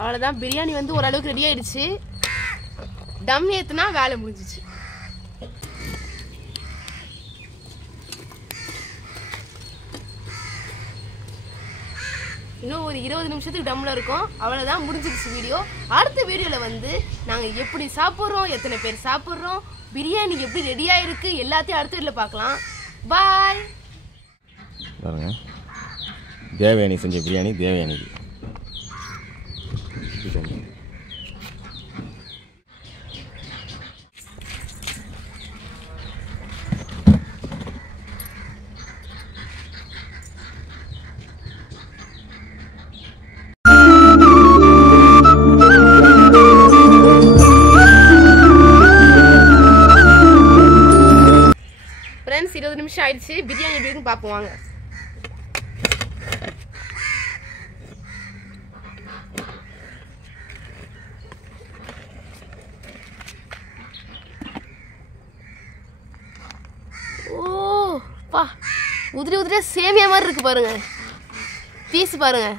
அவ்வளவுதான் பிரியாணி வந்து ஓரளவுக்கு ரெடி ஆயிடுச்சு தம் ஏத்துனா வேலை முடிஞ்சிச்சு இன்னும் ஒரு 20 நிமிஷத்துக்கு டம்ல இருக்கும் அவ்வளவுதான் முடிஞ்சிருச்சு வீடியோ அடுத்த வீடியோல வந்து நாங்க எப்படி சாப்பிடுறோம் எத்தனை பேர் சாப்பிடுறோம் பிரியாணி எப்படி ரெடியா இருக்கு எல்லாத்தையும் அடுத்த வீடியோல பார்க்கலாம் பாய் பாருங்க தேவயானி செஞ்ச பிரியாணி தேவயானிக்கு ஃப்ரெண்ட்ஸ் 20 நிமிஷம் ஆயிடுச்சு பிரியாணி எப்படி இருக்குன்னு பார்ப்போம் வாங்க ஓ பா உதிரி உதிரியா சேமியா மாதிரி இருக்கு பாருங்க பீஸ் பாருங்க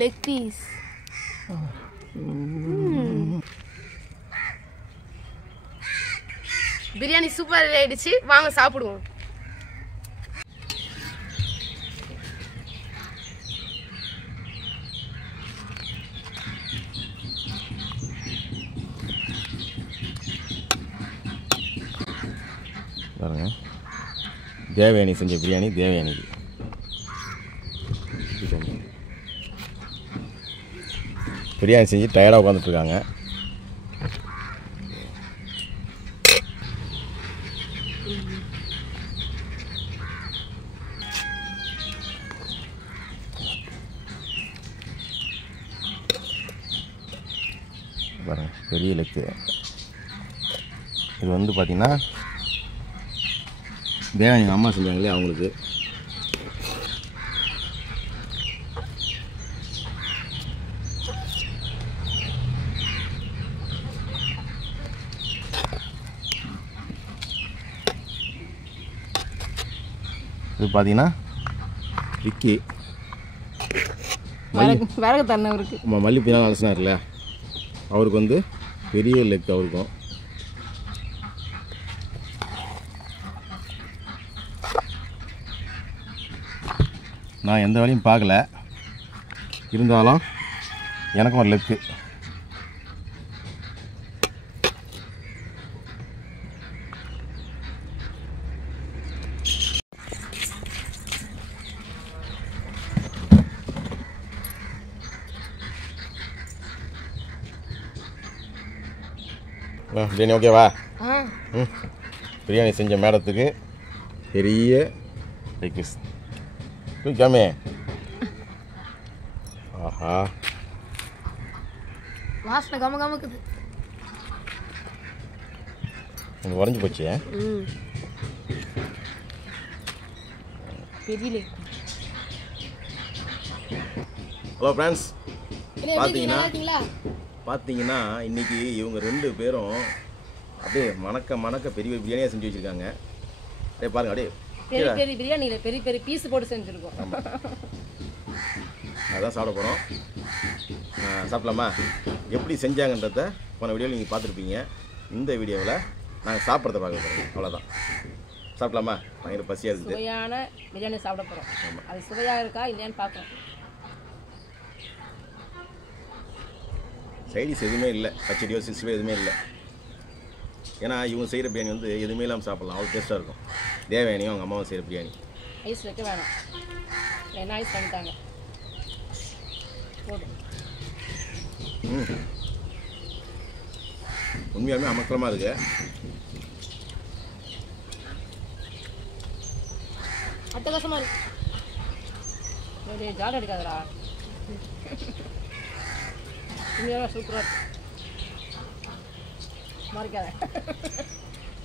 leg piece biryani super ready ஆயிடுச்சு வாங்க சாப்பிடுவோம் பாருங்க தேவயானி செஞ்ச பிரியாணி தேவயானிக்கு பிரியாணி செஞ்சு டயர்டாக உட்காந்துட்ருக்காங்க பாருங்க பெரிய லெக்கு இது வந்து பார்த்திங்கன்னா தேவயானி அம்மா செஞ்சாங்களே அவங்களுக்கு இது பார்த்தீங்கன்னா விக்கி விறகு தண்ணி இருக்கு மல்லிப்பூலாம் அலசினார்ல அவருக்கு வந்து பெரிய லெக் அவருக்கும் நான் எந்த வேலையும் பார்க்கல இருந்தாலும் எனக்கும் ஒரு லெக்கு பிரியாணி ஓகேவா பிரியாணி செஞ்ச மேடத்துக்கு பெரிய லெக் பீஸ் தூக்காமே ஆஹா வாசனை கம கமக்குது எனக்கு உறைஞ்சி போச்சு பெரிய ஹலோ ஃப்ரெண்ட்ஸ் பார்த்தீங்கன்னா இன்றைக்கி இவங்க 2 பேரும் அப்படியே மணக்க பெரிய பிரியாணியாக செஞ்சு வச்சுருக்காங்க அப்படியே பாருங்க அப்படியே பெரிய பிரியாணியில் பெரிய பீஸ் போட்டு செஞ்சுருக்கோம் அதான் சாப்பிட போகிறோம் சாப்பிடலாமா எப்படி செஞ்சாங்கன்றத போன வீடியோவில் நீங்கள் பார்த்துருப்பீங்க இந்த வீடியோவில் நாங்கள் சாப்பிட்றத பார்க்க போகிறோம் அவ்வளோதான் சாப்பிடலாமா பயங்கர பசியாக இருக்குது சுவையான பிரியாணி சாப்பிட போகிறோம் அது சுவையாக இருக்கா இல்லையான்னு பார்க்குறோம் சைடிஸ் எதுவுமே இல்லை பச்சடியோ 60 எதுவுமே இல்லை ஏன்னா இவங்க செய்கிற பிரியாணி வந்து எதுவுமே இல்லாமல் சாப்பிட்லாம் அவ்வளோ டேஸ்ட்டாக இருக்கும் தேவயானியும் அவங்க அம்மாவும் செய்கிற பிரியாணி ஐஸ் வைக்க வேணாம் என்ன ஐஸ் பண்ணிட்டாங்க உண்மையாலுமே அமக்கலமாக இருக்கு அட்டகாசமாக இருக்கு ஜாலி அடிக்காதரா உண்மையாக சூப்பராக இருக்கு மறைக்காத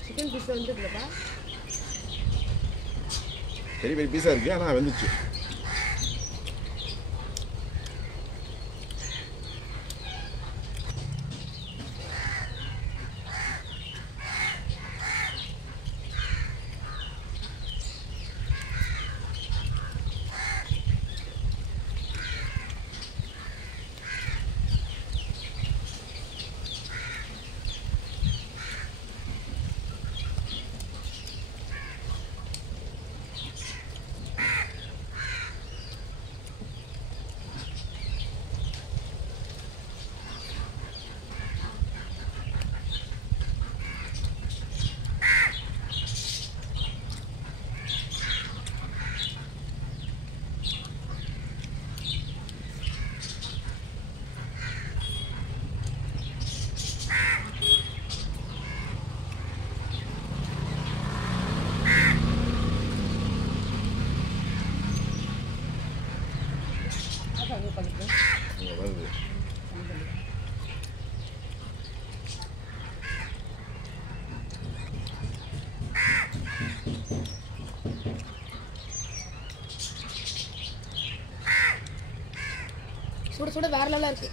சிக்கன் பீஸ் வந்துருக்குல்லப்பா பெரிய பீஸாக இருக்குது ஆனால் வந்துச்சு இருக்குது. சுட சுட வேற லெவலாக இருக்கு.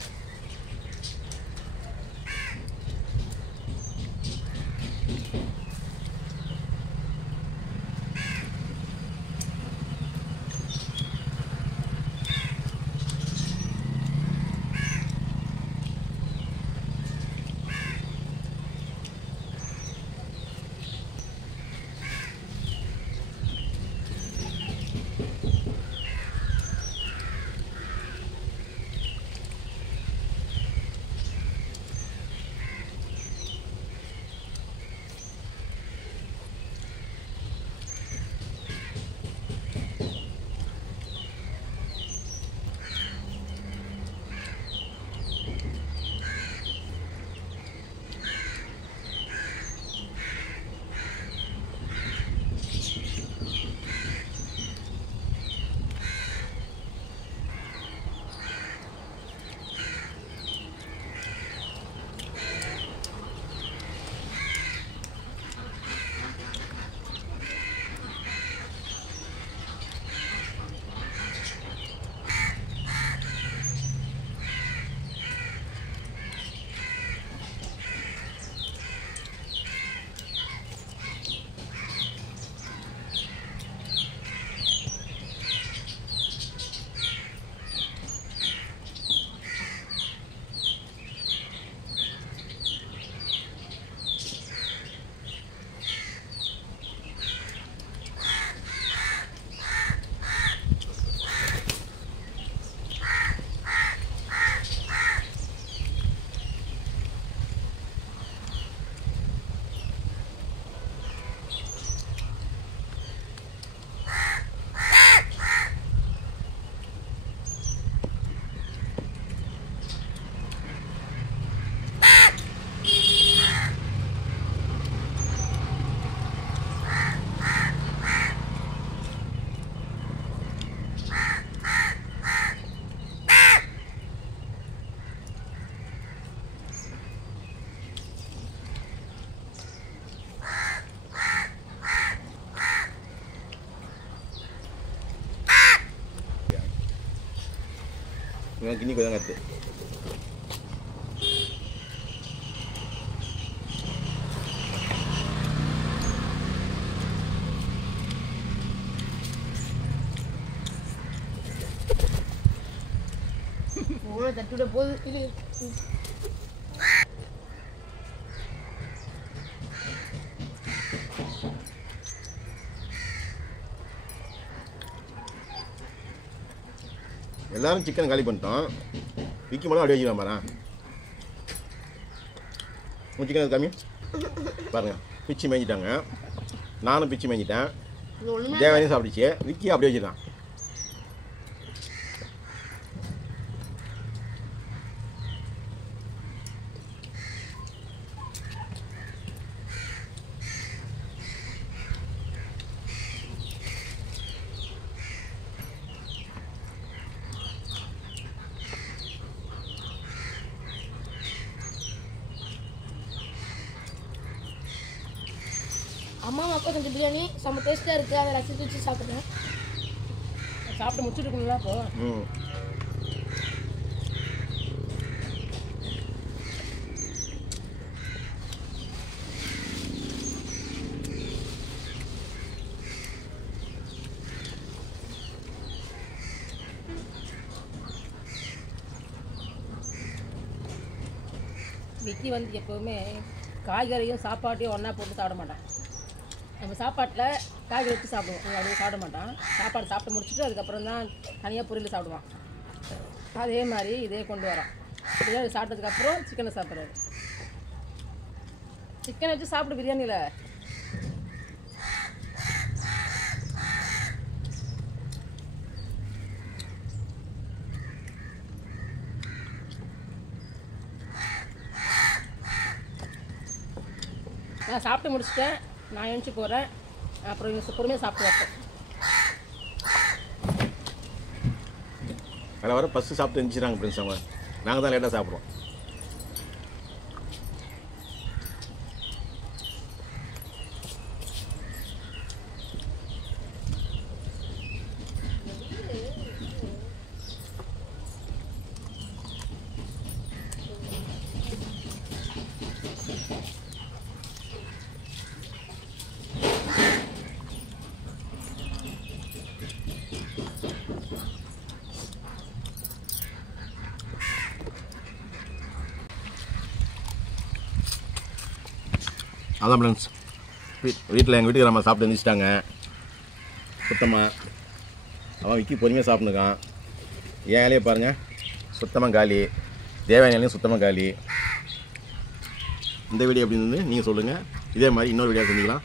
இவன் கிண்ணி கொஞ்சம் கற்று தட்டுவிட போகுது. இது எல்லாரும் சிக்கன் காலி பண்ணிட்டோம். விக்கி மட்டும் அப்படி வச்சுக்கலாம் பாரு. உங்கள் சிக்கன் கம்மி பாருங்கள், பிச்சு மேய்ஞ்சிட்டாங்க. நானும் பிச்சு மேய்ஞ்சிட்டேன். தேவையான சாப்பிடுச்சு. விக்கி அப்படியே வச்சுக்கலாம். அம்மா அப்பா செஞ்ச பிரியாணி செம்ம டேஸ்ட்டாக இருக்குது. அதை ரசித்து வச்சு சாப்பிட்றேன். சாப்பிட்டு முடிச்சுட்டுருக்குங்களா அப்போ? விக்கி வந்து எப்போவுமே காய்கறியும் சாப்பாட்டையும் ஒன்றா போட்டு சாப்பிட மாட்டான். நம்ம சாப்பாட்டில் காய்கறி வச்சு சாப்பிடுவோம், அப்படியே சாப்பிட மாட்டான். சாப்பாடு சாப்பிட்டு முடிச்சுட்டு அதுக்கப்புறம் தான் தனியாக பொரியல் சாப்பிடுவான். அதே மாதிரி இதே கொண்டு வரோம். பிரியாணி சாப்பிட்டதுக்கப்புறம் சிக்கனை சாப்பிட்றாரு. சிக்கனை வச்சு சாப்பிடு பிரியாணியில். நான் சாப்பிட்டு முடிச்சிட்டேன். நான் எழுந்துச்சி போகிறேன். அப்புறம் இவங்க பொறுமையாக சாப்பிட்டு வைப்பேன். அதில் வர ஃபஸ்ட்டு சாப்பிட்டு எழுந்திரிச்சாங்க ஃப்ரெண்ட்ஸ். அவங்க நாங்கள் தான் லேட்டாக சாப்பிட்றோம். அதான் ஃப்ரெண்ட்ஸ், வீட்டில் எங்கள் வீட்டுக்கு நம்ம சாப்பிட்டு எழுந்திரிச்சிட்டாங்க சுத்தமாக. அவன் விக்கி பொறுமையாக சாப்பிட்னுக்கான். என் இலையை பாருங்கள், சுத்தமாக காலி. தேவையான இலையும் சுத்தமாக காலி. இந்த வீடியோ எப்படி இருந்து நீங்கள் சொல்லுங்கள். இதே மாதிரி இன்னொரு வீடியோ செஞ்சுக்கலாம்.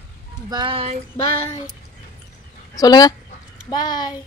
பாய் பாய் சொல்லுங்கள். பாய்.